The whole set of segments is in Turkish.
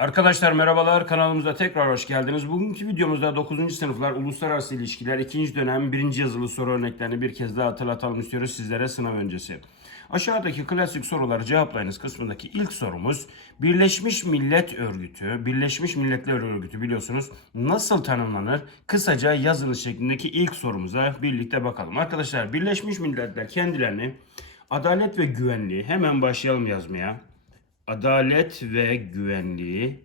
Arkadaşlar merhabalar kanalımıza tekrar hoş geldiniz. Bugünkü videomuzda 9. sınıflar uluslararası ilişkiler 2. dönem 1. yazılı soru örneklerini bir kez daha hatırlatalım istiyoruz sizlere sınav öncesi. Aşağıdaki klasik soruları cevaplayınız kısmındaki ilk sorumuz Birleşmiş Millet Örgütü, Birleşmiş Milletler Örgütü biliyorsunuz nasıl tanımlanır? Kısaca yazınız şeklindeki ilk sorumuza birlikte bakalım. Arkadaşlar Birleşmiş Milletler kendilerini adalet ve güvenliği hemen başlayalım yazmaya adalet ve güvenliği,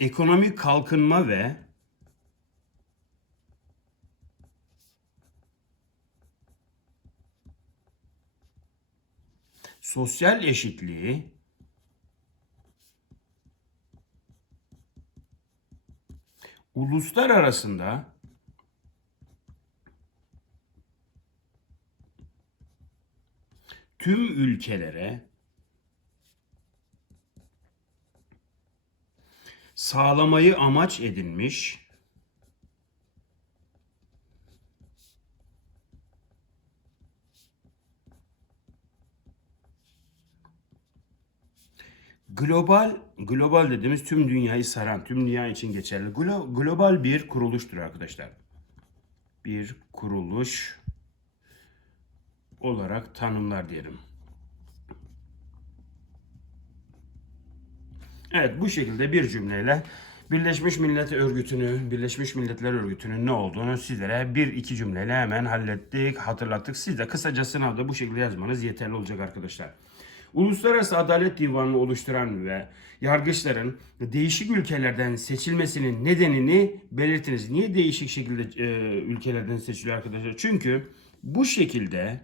ekonomik kalkınma ve sosyal eşitliği, uluslar arasında tüm ülkelere sağlamayı amaç edinmiş global global dediğimiz tüm dünyayı saran, tüm dünya için geçerli glo- global bir kuruluştur arkadaşlar. Bir kuruluş olarak tanımlar diyelim. Evet bu şekilde bir cümleyle Birleşmiş Milletler Örgütü'nü, Birleşmiş Milletler Örgütü'nün ne olduğunu sizlere bir iki cümleyle hemen hallettik, hatırlattık. Siz de kısaca sınavda bu şekilde yazmanız yeterli olacak arkadaşlar. Uluslararası Adalet Divanı'nı oluşturan ve yargıçların değişik ülkelerden seçilmesinin nedenini belirtiniz. Niye değişik şekilde e, ülkelerden seçiliyor arkadaşlar? Çünkü bu şekilde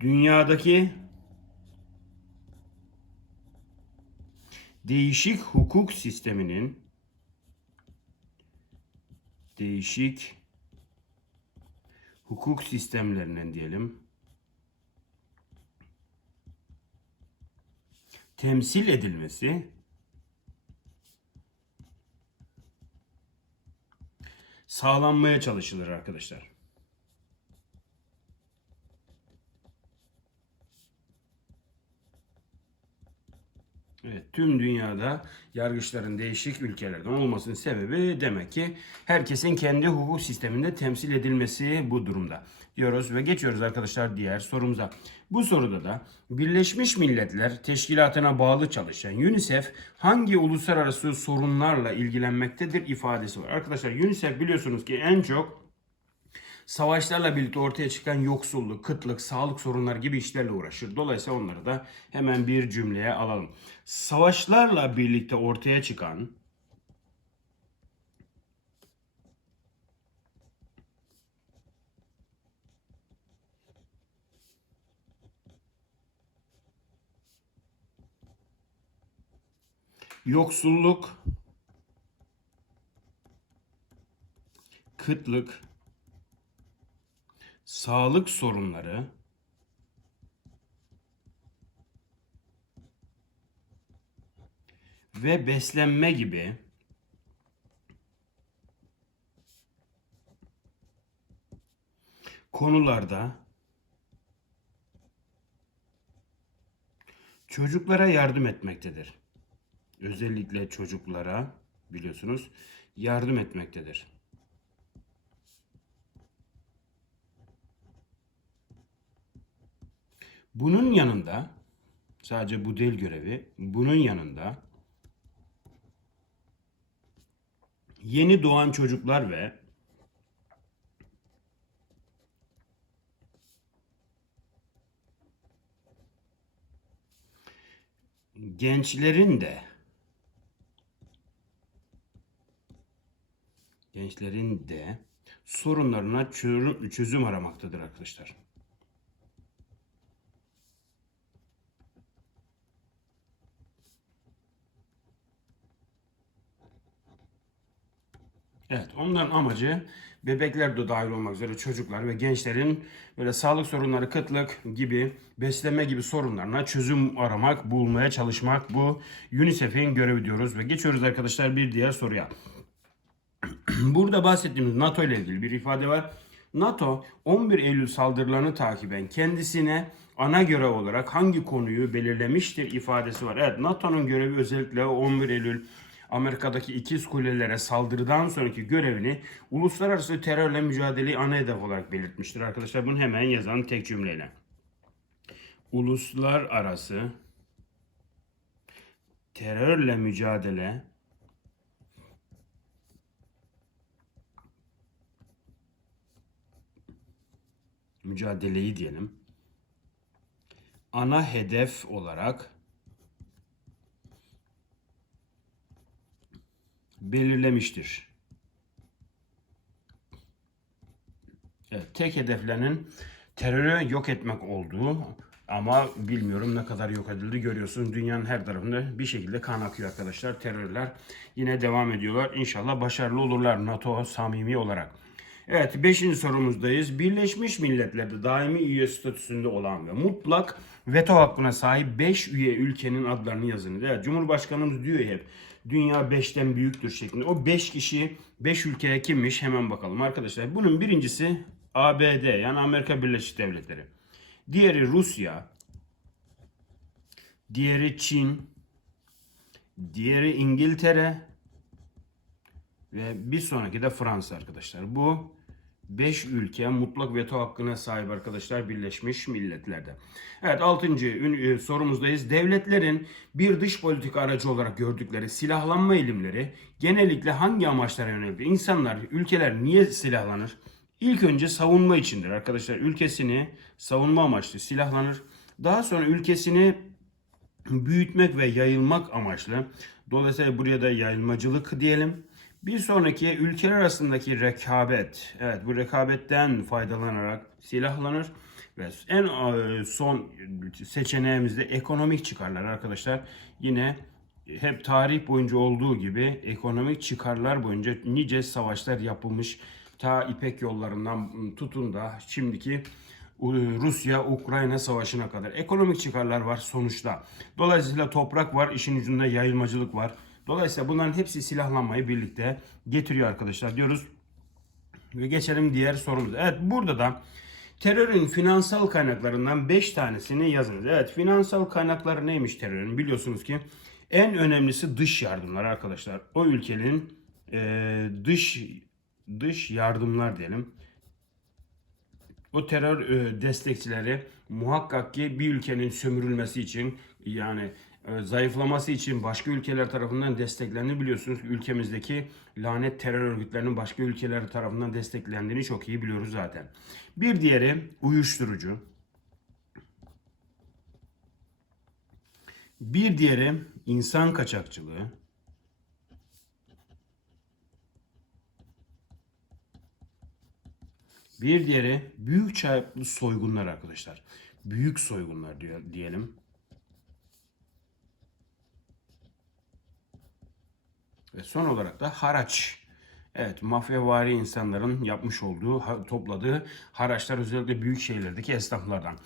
dünyadaki değişik hukuk sisteminin değişik hukuk sistemlerinden diyelim temsil edilmesi sağlanmaya çalışılır arkadaşlar. Evet, tüm dünyada yargıçların değişik ülkelerden olmasının sebebi demek ki herkesin kendi hukuk sisteminde temsil edilmesi bu durumda diyoruz ve geçiyoruz arkadaşlar diğer sorumuza. Bu soruda da Birleşmiş Milletler Teşkilatı'na bağlı çalışan UNICEF hangi uluslararası sorunlarla ilgilenmektedir ifadesi var. Arkadaşlar UNICEF biliyorsunuz ki en çok savaşlarla birlikte ortaya çıkan yoksulluk, kıtlık, sağlık sorunları gibi işlerle uğraşır. Dolayısıyla onları da hemen bir cümleye alalım. Savaşlarla birlikte ortaya çıkan yoksulluk, kıtlık, sağlık sorunları ve beslenme gibi konularda çocuklara yardım etmektedir. Özellikle çocuklara biliyorsunuz yardım etmektedir. Bunun yanında sadece bu değil görevi. Bunun yanında yeni doğan çocuklar ve gençlerin de gençlerin de sorunlarına çözüm aramaktadır arkadaşlar. Evet, onların amacı bebekler de dahil olmak üzere çocuklar ve gençlerin böyle sağlık sorunları, kıtlık gibi, beslenme gibi sorunlarına çözüm aramak, bulmaya çalışmak bu UNICEF'in görevi diyoruz ve geçiyoruz arkadaşlar bir diğer soruya. Burada bahsettiğimiz NATO ile ilgili bir ifade var. NATO 11 Eylül saldırılarını takiben kendisine ana görev olarak hangi konuyu belirlemiştir ifadesi var. Evet NATO'nun görevi özellikle 11 Eylül Amerika'daki ikiz kulelere saldırıdan sonraki görevini uluslararası terörle mücadeleyi ana hedef olarak belirtmiştir arkadaşlar. Bunu hemen yazan tek cümleyle. Uluslararası terörle mücadele mücadeleyi diyelim. Ana hedef olarak belirlemiştir. Evet, tek hedeflerinin terörü yok etmek olduğu ama bilmiyorum ne kadar yok edildi görüyorsunuz dünyanın her tarafında bir şekilde kan akıyor arkadaşlar. Terörler yine devam ediyorlar. İnşallah başarılı olurlar NATO samimi olarak. Evet 5. sorumuzdayız. Birleşmiş Milletler'de daimi üye statüsünde olan ve mutlak veto hakkına sahip 5 üye ülkenin adlarını yazınız. Evet Cumhurbaşkanımız diyor hep dünya 5'ten büyüktür şeklinde. O 5 kişi 5 ülkeye kimmiş hemen bakalım arkadaşlar. Bunun birincisi ABD yani Amerika Birleşik Devletleri. Diğeri Rusya. Diğeri Çin. Diğeri İngiltere. Ve bir sonraki de Fransa arkadaşlar. Bu 5 ülke mutlak veto hakkına sahip arkadaşlar Birleşmiş Milletler'de. Evet 6. ün- e, sorumuzdayız. Devletlerin bir dış politika aracı olarak gördükleri silahlanma eğilimleri genellikle hangi amaçlara yöneliktir? İnsanlar, ülkeler niye silahlanır? İlk önce savunma içindir arkadaşlar. Ülkesini savunma amaçlı silahlanır. Daha sonra ülkesini büyütmek ve yayılmak amaçlı. Dolayısıyla buraya da yayılmacılık diyelim. Bir sonraki ülkeler arasındaki rekabet. Evet bu rekabetten faydalanarak silahlanır. Ve en e, son seçeneğimizde ekonomik çıkarlar arkadaşlar. Yine hep tarih boyunca olduğu gibi ekonomik çıkarlar boyunca nice savaşlar yapılmış. Ta İpek yollarından tutun da şimdiki Rusya-Ukrayna savaşına kadar ekonomik çıkarlar var sonuçta. Dolayısıyla toprak var, işin ucunda yayılmacılık var. Dolayısıyla bunların hepsi silahlanmayı birlikte getiriyor arkadaşlar diyoruz. Ve geçelim diğer sorumuza. Evet burada da terörün finansal kaynaklarından 5 tanesini yazınız. Evet finansal kaynakları neymiş terörün? Biliyorsunuz ki en önemlisi dış yardımlar arkadaşlar. O ülkenin e, dış dış yardımlar diyelim. O terör e, destekçileri muhakkak ki bir ülkenin sömürülmesi için yani zayıflaması için başka ülkeler tarafından desteklendiğini biliyorsunuz. Ülkemizdeki lanet terör örgütlerinin başka ülkeler tarafından desteklendiğini çok iyi biliyoruz zaten. Bir diğeri uyuşturucu. Bir diğeri insan kaçakçılığı. Bir diğeri büyük çaplı soygunlar arkadaşlar. Büyük soygunlar diyor diyelim. Ve son olarak da haraç. Evet, mafyavari insanların yapmış olduğu, topladığı haraçlar özellikle büyük şehirlerdeki esnaflardan.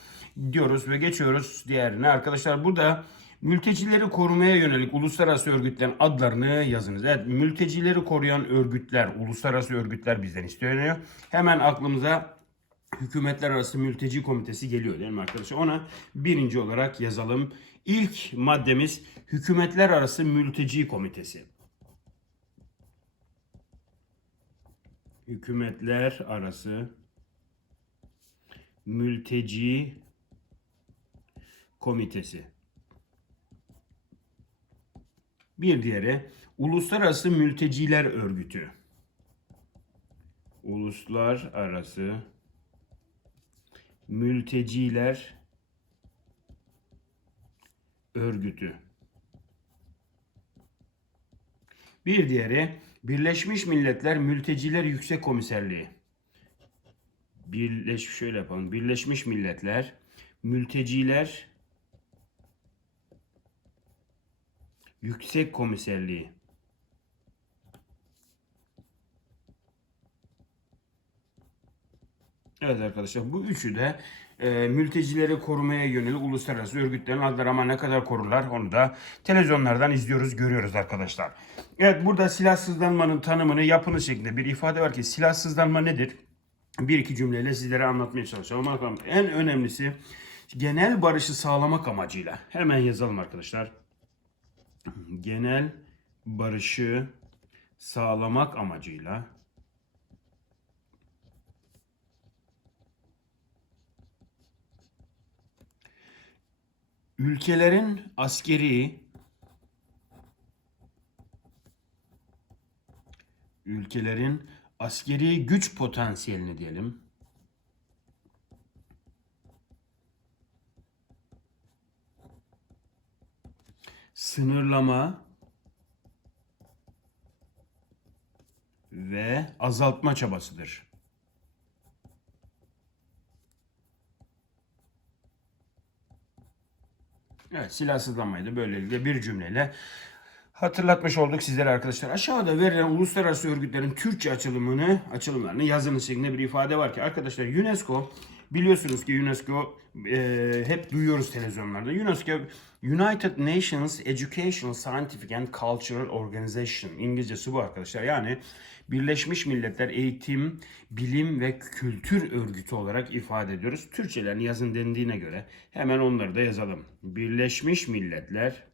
Diyoruz ve geçiyoruz diğerine. Arkadaşlar burada mültecileri korumaya yönelik uluslararası örgütlerin adlarını yazınız. Evet, mültecileri koruyan örgütler, uluslararası örgütler bizden isteniyor. Hemen aklımıza Hükümetler Arası Mülteci Komitesi geliyor değil mi arkadaşlar? Ona birinci olarak yazalım. İlk maddemiz Hükümetler Arası Mülteci Komitesi. Hükümetler Arası Mülteci Komitesi. Bir diğeri Uluslararası Mülteciler Örgütü. Uluslararası Mülteciler Örgütü. Bir diğeri Birleşmiş Milletler Mülteciler Yüksek Komiserliği. Birleş şöyle yapalım. Birleşmiş Milletler Mülteciler Yüksek Komiserliği. Evet arkadaşlar bu üçü de e, mültecileri korumaya yönelik uluslararası örgütlerin adları ama ne kadar korurlar onu da televizyonlardan izliyoruz görüyoruz arkadaşlar. Evet burada silahsızlanmanın tanımını yapınız şeklinde bir ifade var ki silahsızlanma nedir? bir iki cümleyle sizlere anlatmaya çalışalım. Bakalım en önemlisi genel barışı sağlamak amacıyla. Hemen yazalım arkadaşlar. Genel barışı sağlamak amacıyla ülkelerin askeri ülkelerin askeri güç potansiyelini diyelim. Sınırlama ve azaltma çabasıdır. Evet silahsızlanmayı da böylelikle bir cümleyle hatırlatmış olduk sizlere arkadaşlar. Aşağıda verilen uluslararası örgütlerin Türkçe açılımını, açılımlarını yazınız şeklinde bir ifade var ki arkadaşlar UNESCO biliyorsunuz ki UNESCO e, hep duyuyoruz televizyonlarda. UNESCO United Nations Educational, Scientific and Cultural Organization. İngilizcesi bu arkadaşlar. Yani Birleşmiş Milletler Eğitim, Bilim ve Kültür Örgütü olarak ifade ediyoruz. Türkçelerini yazın dendiğine göre hemen onları da yazalım. Birleşmiş Milletler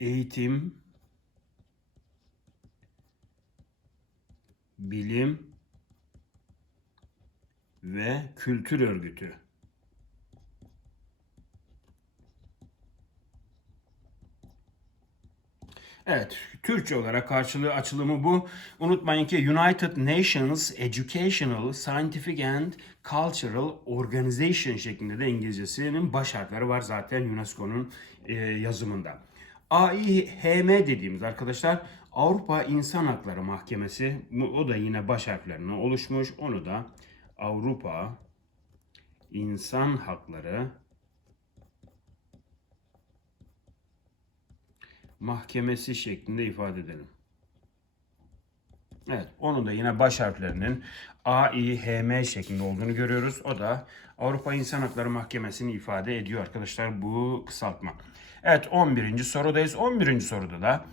Eğitim, Bilim ve Kültür Örgütü. Evet, Türkçe olarak karşılığı açılımı bu. Unutmayın ki United Nations Educational, Scientific and Cultural Organization şeklinde de İngilizcesinin baş harfleri var zaten UNESCO'nun e, yazımında. AİHM dediğimiz arkadaşlar Avrupa İnsan Hakları Mahkemesi. O da yine baş harflerine oluşmuş. Onu da Avrupa İnsan Hakları Mahkemesi şeklinde ifade edelim. Evet, onu da yine baş harflerinin A, I, H, M şeklinde olduğunu görüyoruz. O da Avrupa İnsan Hakları Mahkemesi'ni ifade ediyor arkadaşlar bu kısaltma. Evet 11. sorudayız. 11. soruda da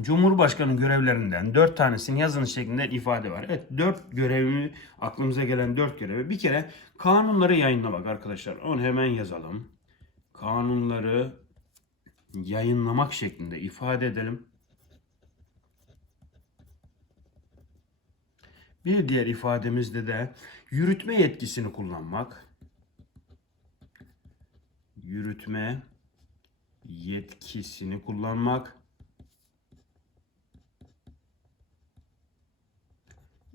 Cumhurbaşkanı görevlerinden 4 tanesinin yazılış şeklinde ifade var. Evet 4 görevi aklımıza gelen 4 görevi. Bir kere kanunları yayınlamak arkadaşlar. Onu hemen yazalım. Kanunları yayınlamak şeklinde ifade edelim. Bir diğer ifademizde de yürütme yetkisini kullanmak. Yürütme yetkisini kullanmak.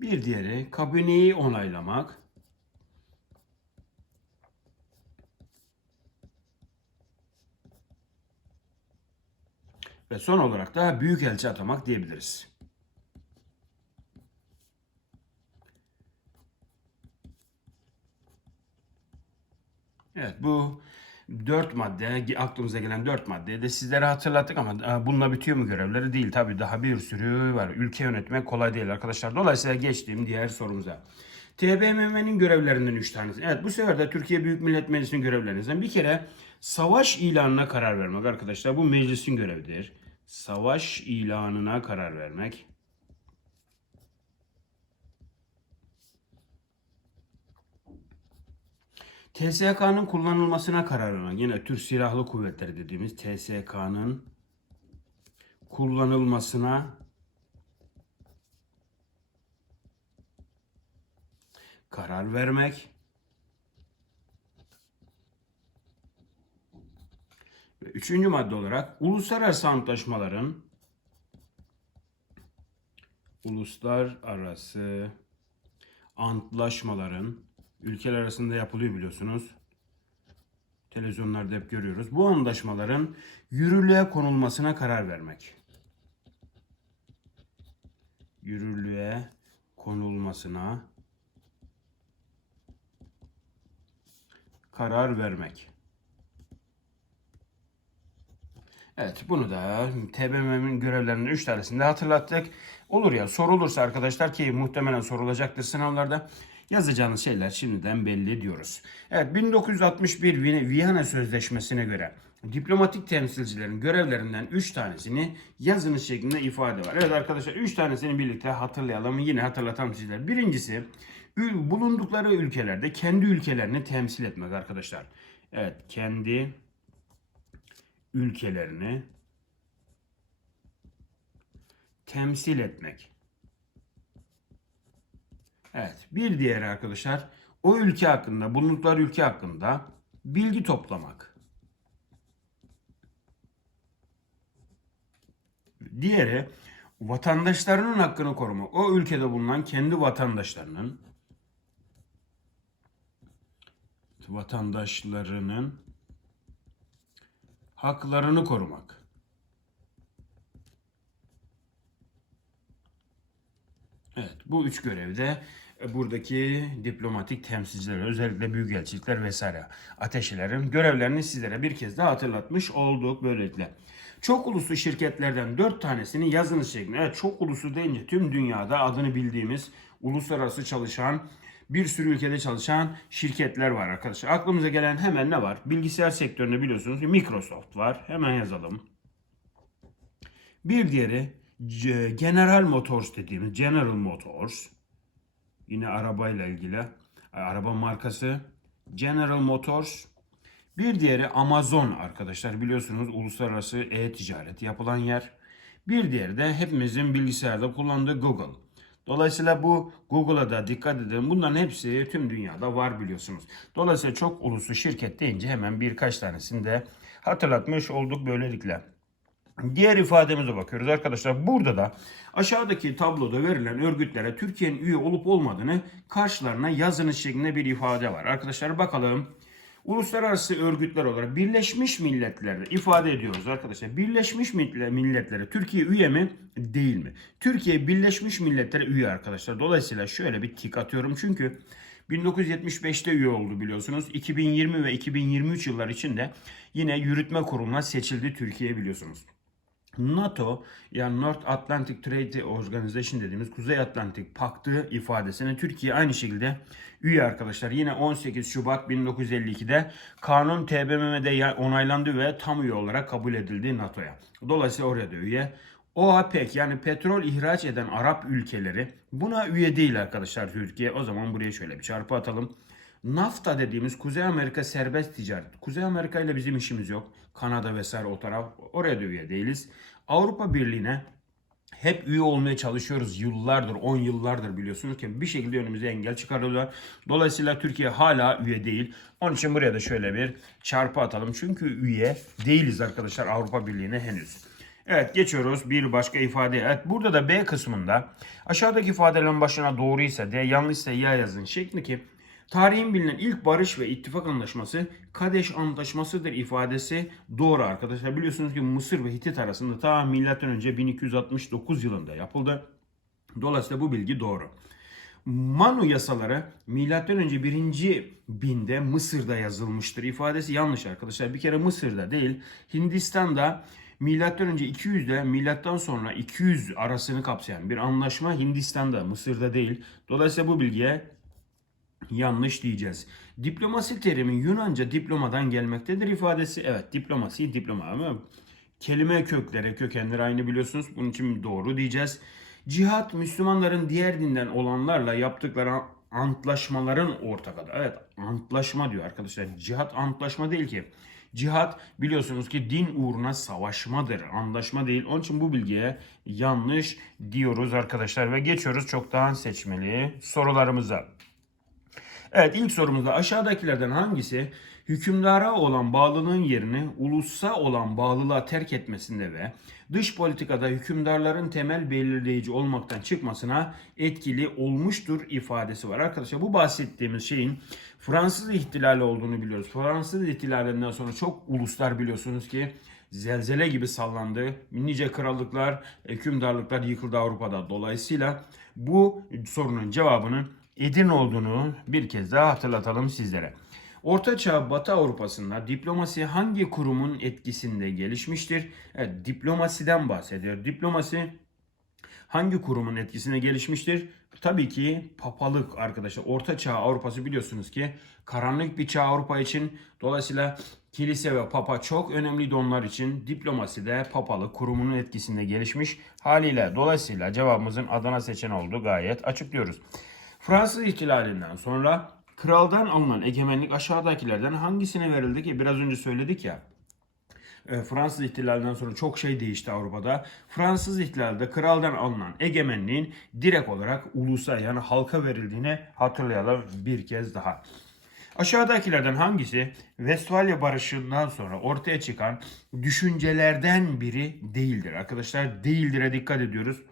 Bir diğeri kabineyi onaylamak. Ve son olarak da büyükelçi atamak diyebiliriz. Evet bu dört madde aklımıza gelen dört maddeyi de sizlere hatırlattık ama e, bununla bitiyor mu görevleri değil. Tabii daha bir sürü var. Ülke yönetmek kolay değil arkadaşlar. Dolayısıyla geçtiğim diğer sorumuza. TBMM'nin görevlerinden 3 tanesi. Evet bu sefer de Türkiye Büyük Millet Meclisi'nin görevlerinden bir kere savaş ilanına karar vermek arkadaşlar. Bu meclisin görevidir. Savaş ilanına karar vermek. TSK'nın kullanılmasına karar vermek. Yine Türk Silahlı Kuvvetleri dediğimiz TSK'nın kullanılmasına karar vermek. Ve üçüncü madde olarak uluslararası antlaşmaların uluslararası antlaşmaların ülkeler arasında yapılıyor biliyorsunuz. Televizyonlarda hep görüyoruz. Bu antlaşmaların yürürlüğe konulmasına karar vermek. Yürürlüğe konulmasına karar vermek. Evet bunu da TBMM'in görevlerinin 3 tanesinde hatırlattık. Olur ya sorulursa arkadaşlar ki muhtemelen sorulacaktır sınavlarda. Yazacağınız şeyler şimdiden belli diyoruz. Evet 1961 Viyana Sözleşmesi'ne göre diplomatik temsilcilerin görevlerinden 3 tanesini yazınız şeklinde ifade var. Evet arkadaşlar 3 tanesini birlikte hatırlayalım. Yine hatırlatalım sizler. Birincisi bulundukları ülkelerde kendi ülkelerini temsil etmek arkadaşlar. Evet kendi ülkelerini temsil etmek. Evet bir diğeri arkadaşlar o ülke hakkında bulundukları ülke hakkında bilgi toplamak. Diğeri vatandaşlarının hakkını korumak. O ülkede bulunan kendi vatandaşlarının vatandaşlarının haklarını korumak. Evet, bu üç görevde buradaki diplomatik temsilciler, özellikle büyükelçilikler vesaire ateşelerin görevlerini sizlere bir kez daha hatırlatmış olduk böylelikle. Çok uluslu şirketlerden dört tanesini yazınız şeklinde. Evet, çok uluslu deyince tüm dünyada adını bildiğimiz uluslararası çalışan bir sürü ülkede çalışan şirketler var arkadaşlar. Aklımıza gelen hemen ne var? Bilgisayar sektöründe biliyorsunuz Microsoft var. Hemen yazalım. Bir diğeri General Motors dediğimiz General Motors. Yine arabayla ilgili. Araba markası General Motors. Bir diğeri Amazon arkadaşlar biliyorsunuz uluslararası e-ticaret yapılan yer. Bir diğeri de hepimizin bilgisayarda kullandığı Google. Dolayısıyla bu Google'a da dikkat edin. Bunların hepsi tüm dünyada var biliyorsunuz. Dolayısıyla çok uluslu şirket deyince hemen birkaç tanesini de hatırlatmış olduk böylelikle. Diğer ifademize bakıyoruz arkadaşlar. Burada da aşağıdaki tabloda verilen örgütlere Türkiye'nin üye olup olmadığını karşılarına yazınız şeklinde bir ifade var. Arkadaşlar bakalım. Uluslararası örgütler olarak Birleşmiş Milletler'de ifade ediyoruz arkadaşlar. Birleşmiş Milletler'e Türkiye üye mi değil mi? Türkiye Birleşmiş Milletler'e üye arkadaşlar. Dolayısıyla şöyle bir tik atıyorum çünkü 1975'te üye oldu biliyorsunuz. 2020 ve 2023 yıllar içinde yine yürütme kuruluna seçildi Türkiye biliyorsunuz. NATO yani North Atlantic Treaty Organization dediğimiz Kuzey Atlantik Paktı ifadesine Türkiye aynı şekilde üye arkadaşlar. Yine 18 Şubat 1952'de kanun TBMM'de onaylandı ve tam üye olarak kabul edildi NATO'ya. Dolayısıyla oraya da üye. OAPEC yani petrol ihraç eden Arap ülkeleri buna üye değil arkadaşlar Türkiye. O zaman buraya şöyle bir çarpı atalım. NAFTA dediğimiz Kuzey Amerika serbest ticaret. Kuzey Amerika ile bizim işimiz yok. Kanada vesaire o taraf oraya üye değiliz. Avrupa Birliği'ne hep üye olmaya çalışıyoruz yıllardır, 10 yıllardır biliyorsunuz ki bir şekilde önümüze engel çıkarıyorlar. Dolayısıyla Türkiye hala üye değil. Onun için buraya da şöyle bir çarpı atalım. Çünkü üye değiliz arkadaşlar Avrupa Birliği'ne henüz. Evet geçiyoruz bir başka ifade. Evet burada da B kısmında aşağıdaki ifadelerin başına doğruysa D yanlışsa ya yazın şeklindeki Tarihin bilinen ilk barış ve ittifak anlaşması Kadeş Antlaşması'dır ifadesi doğru arkadaşlar. Biliyorsunuz ki Mısır ve Hitit arasında ta M.Ö. 1269 yılında yapıldı. Dolayısıyla bu bilgi doğru. Manu yasaları M.Ö. 1. binde Mısır'da yazılmıştır ifadesi yanlış arkadaşlar. Bir kere Mısır'da değil Hindistan'da Milattan önce 200 ile milattan sonra 200 arasını kapsayan bir anlaşma Hindistan'da, Mısır'da değil. Dolayısıyla bu bilgiye yanlış diyeceğiz. Diplomasi terimi Yunanca diplomadan gelmektedir ifadesi. Evet diplomasi diploma ama kelime kökleri kökenleri aynı biliyorsunuz. Bunun için doğru diyeceğiz. Cihat Müslümanların diğer dinden olanlarla yaptıkları antlaşmaların ortak adı. Evet antlaşma diyor arkadaşlar. Cihat antlaşma değil ki. Cihat biliyorsunuz ki din uğruna savaşmadır. Anlaşma değil. Onun için bu bilgiye yanlış diyoruz arkadaşlar. Ve geçiyoruz çoktan seçmeli sorularımıza. Evet ilk sorumuzda aşağıdakilerden hangisi hükümdara olan bağlılığın yerini ulusa olan bağlılığa terk etmesinde ve dış politikada hükümdarların temel belirleyici olmaktan çıkmasına etkili olmuştur ifadesi var. Arkadaşlar bu bahsettiğimiz şeyin Fransız ihtilali olduğunu biliyoruz. Fransız ihtilalinden sonra çok uluslar biliyorsunuz ki zelzele gibi sallandı. Nice krallıklar, hükümdarlıklar yıkıldı Avrupa'da. Dolayısıyla bu sorunun cevabının Edirne olduğunu bir kez daha hatırlatalım sizlere. Orta Çağ Batı Avrupa'sında diplomasi hangi kurumun etkisinde gelişmiştir? Evet, diplomasiden bahsediyor. Diplomasi hangi kurumun etkisine gelişmiştir? Tabii ki papalık arkadaşlar. Orta Çağ Avrupası biliyorsunuz ki karanlık bir çağ Avrupa için. Dolayısıyla kilise ve papa çok önemliydi onlar için. Diplomasi de papalık kurumunun etkisinde gelişmiş haliyle. Dolayısıyla cevabımızın Adana seçeneği oldu gayet açık diyoruz. Fransız ihtilalinden sonra kraldan alınan egemenlik aşağıdakilerden hangisine verildi ki biraz önce söyledik ya. E, Fransız ihtilalinden sonra çok şey değişti Avrupa'da. Fransız ihtilalde kraldan alınan egemenliğin direkt olarak ulusa yani halka verildiğini hatırlayalım bir kez daha. Aşağıdakilerden hangisi Westfalia Barışı'ndan sonra ortaya çıkan düşüncelerden biri değildir? Arkadaşlar değildir'e dikkat ediyoruz.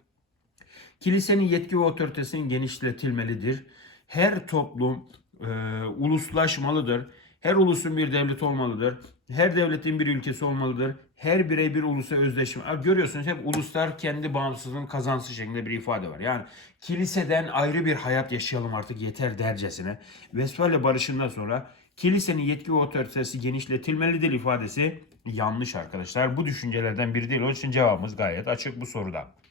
Kilisenin yetki ve otoritesinin genişletilmelidir. Her toplum e, uluslaşmalıdır. Her ulusun bir devlet olmalıdır. Her devletin bir ülkesi olmalıdır. Her birey bir ulusa özdeşme. Görüyorsunuz hep uluslar kendi bağımsızlığını kazansın şeklinde bir ifade var. Yani kiliseden ayrı bir hayat yaşayalım artık yeter dercesine. Westfalia Barışı'ndan sonra kilisenin yetki ve otoritesi genişletilmelidir ifadesi yanlış arkadaşlar. Bu düşüncelerden biri değil. Onun için cevabımız gayet açık bu soruda.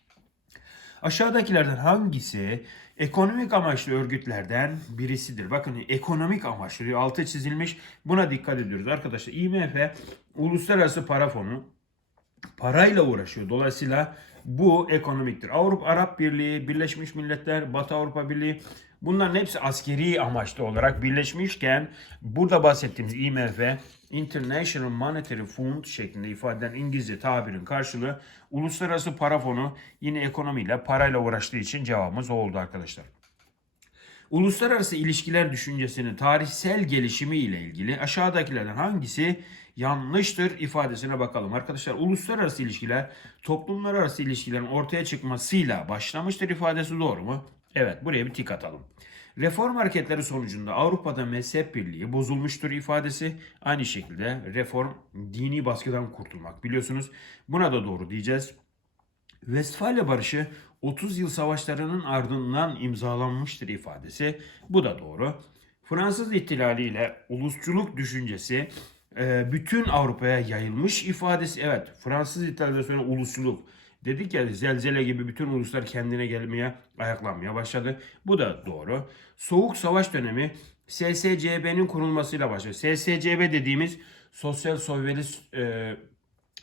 Aşağıdakilerden hangisi ekonomik amaçlı örgütlerden birisidir? Bakın ekonomik amaçlı. Altı çizilmiş. Buna dikkat ediyoruz arkadaşlar. IMF Uluslararası Para Fonu parayla uğraşıyor. Dolayısıyla bu ekonomiktir. Avrupa Arap Birliği, Birleşmiş Milletler, Batı Avrupa Birliği bunların hepsi askeri amaçlı olarak birleşmişken burada bahsettiğimiz IMF International Monetary Fund şeklinde ifade edilen İngilizce tabirin karşılığı uluslararası para fonu yine ekonomiyle parayla uğraştığı için cevabımız oldu arkadaşlar. Uluslararası ilişkiler düşüncesinin tarihsel gelişimi ile ilgili aşağıdakilerden hangisi yanlıştır ifadesine bakalım. Arkadaşlar uluslararası ilişkiler toplumlar arası ilişkilerin ortaya çıkmasıyla başlamıştır ifadesi doğru mu? Evet buraya bir tik atalım. Reform hareketleri sonucunda Avrupa'da mezhep birliği bozulmuştur ifadesi aynı şekilde reform dini baskıdan kurtulmak biliyorsunuz. Buna da doğru diyeceğiz. Westfalia Barışı 30 yıl savaşlarının ardından imzalanmıştır ifadesi. Bu da doğru. Fransız ihtilali ile ulusçuluk düşüncesi e, bütün Avrupa'ya yayılmış ifadesi. Evet Fransız ihtilalinden sonra ulusçuluk. Dedik ya zelzele gibi bütün uluslar kendine gelmeye, ayaklanmaya başladı. Bu da doğru. Soğuk Savaş dönemi SSCB'nin kurulmasıyla başladı. SSCB dediğimiz Sosyal Sovyalist e,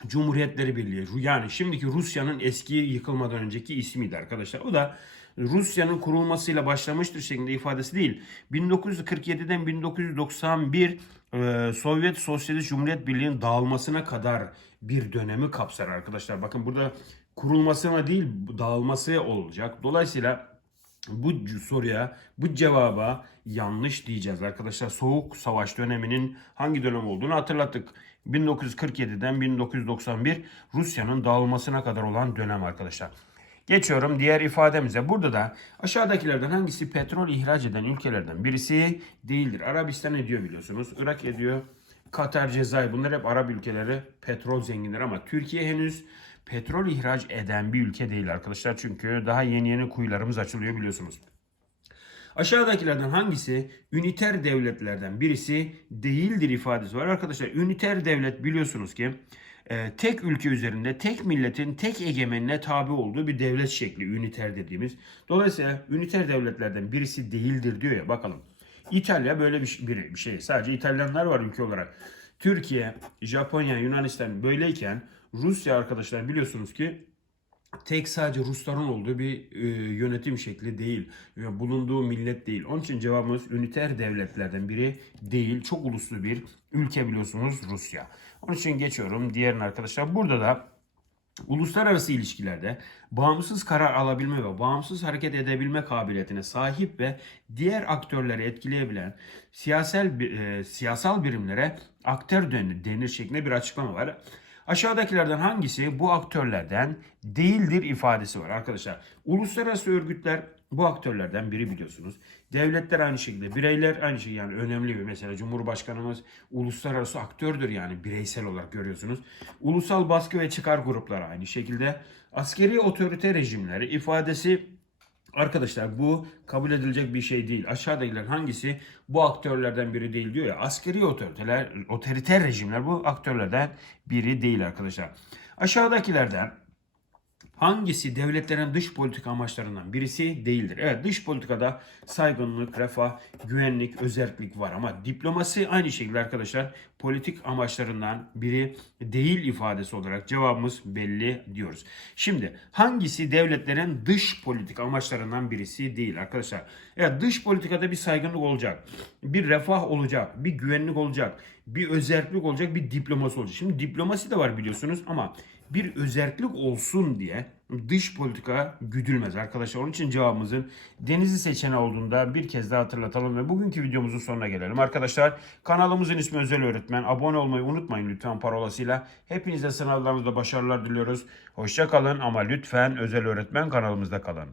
Cumhuriyetleri Birliği. Yani şimdiki Rusya'nın eski yıkılmadan önceki ismiydi arkadaşlar. O da Rusya'nın kurulmasıyla başlamıştır şeklinde ifadesi değil. 1947'den 1991 e, Sovyet Sosyalist Cumhuriyet Birliği'nin dağılmasına kadar bir dönemi kapsar arkadaşlar. Bakın burada kurulmasına değil dağılması olacak. Dolayısıyla bu soruya, bu cevaba yanlış diyeceğiz arkadaşlar. Soğuk Savaş döneminin hangi dönem olduğunu hatırlattık. 1947'den 1991 Rusya'nın dağılmasına kadar olan dönem arkadaşlar. Geçiyorum diğer ifademize. Burada da aşağıdakilerden hangisi petrol ihraç eden ülkelerden birisi değildir? Arabistan ediyor biliyorsunuz. Irak ediyor. Katar, Cezayir bunlar hep Arap ülkeleri petrol zenginler ama Türkiye henüz petrol ihraç eden bir ülke değil arkadaşlar. Çünkü daha yeni yeni kuyularımız açılıyor biliyorsunuz. Aşağıdakilerden hangisi üniter devletlerden birisi değildir ifadesi var. Arkadaşlar üniter devlet biliyorsunuz ki e, tek ülke üzerinde tek milletin tek egemenine tabi olduğu bir devlet şekli üniter dediğimiz. Dolayısıyla üniter devletlerden birisi değildir diyor ya bakalım. İtalya böyle bir, bir, bir şey. Sadece İtalyanlar var ülke olarak. Türkiye, Japonya, Yunanistan böyleyken Rusya arkadaşlar biliyorsunuz ki tek sadece Rusların olduğu bir e, yönetim şekli değil. Yani bulunduğu millet değil. Onun için cevabımız üniter devletlerden biri değil. Çok uluslu bir ülke biliyorsunuz Rusya. Onun için geçiyorum diğerine arkadaşlar. Burada da uluslararası ilişkilerde bağımsız karar alabilme ve bağımsız hareket edebilme kabiliyetine sahip ve diğer aktörleri etkileyebilen siyasal e, siyasal birimlere aktör denir şeklinde bir açıklama var. Aşağıdakilerden hangisi bu aktörlerden değildir ifadesi var arkadaşlar. Uluslararası örgütler bu aktörlerden biri biliyorsunuz. Devletler aynı şekilde, bireyler aynı şekilde yani önemli bir mesela Cumhurbaşkanımız uluslararası aktördür yani bireysel olarak görüyorsunuz. Ulusal baskı ve çıkar grupları aynı şekilde. Askeri otorite rejimleri ifadesi Arkadaşlar bu kabul edilecek bir şey değil. Aşağıdakiler hangisi bu aktörlerden biri değil diyor ya. Askeri otoriteler, otoriter rejimler bu aktörlerden biri değil arkadaşlar. Aşağıdakilerden Hangisi devletlerin dış politika amaçlarından birisi değildir? Evet dış politikada saygınlık, refah, güvenlik, özellik var ama diplomasi aynı şekilde arkadaşlar politik amaçlarından biri değil ifadesi olarak cevabımız belli diyoruz. Şimdi hangisi devletlerin dış politika amaçlarından birisi değil arkadaşlar? Evet dış politikada bir saygınlık olacak, bir refah olacak, bir güvenlik olacak, bir özellik olacak, bir diplomasi olacak. Şimdi diplomasi de var biliyorsunuz ama bir özellik olsun diye dış politika güdülmez arkadaşlar. Onun için cevabımızın denizli seçeneği olduğunda bir kez daha hatırlatalım ve bugünkü videomuzun sonuna gelelim. Arkadaşlar kanalımızın ismi Özel Öğretmen. Abone olmayı unutmayın lütfen parolasıyla. Hepinize sınavlarınızda başarılar diliyoruz. Hoşça kalın ama lütfen Özel Öğretmen kanalımızda kalın.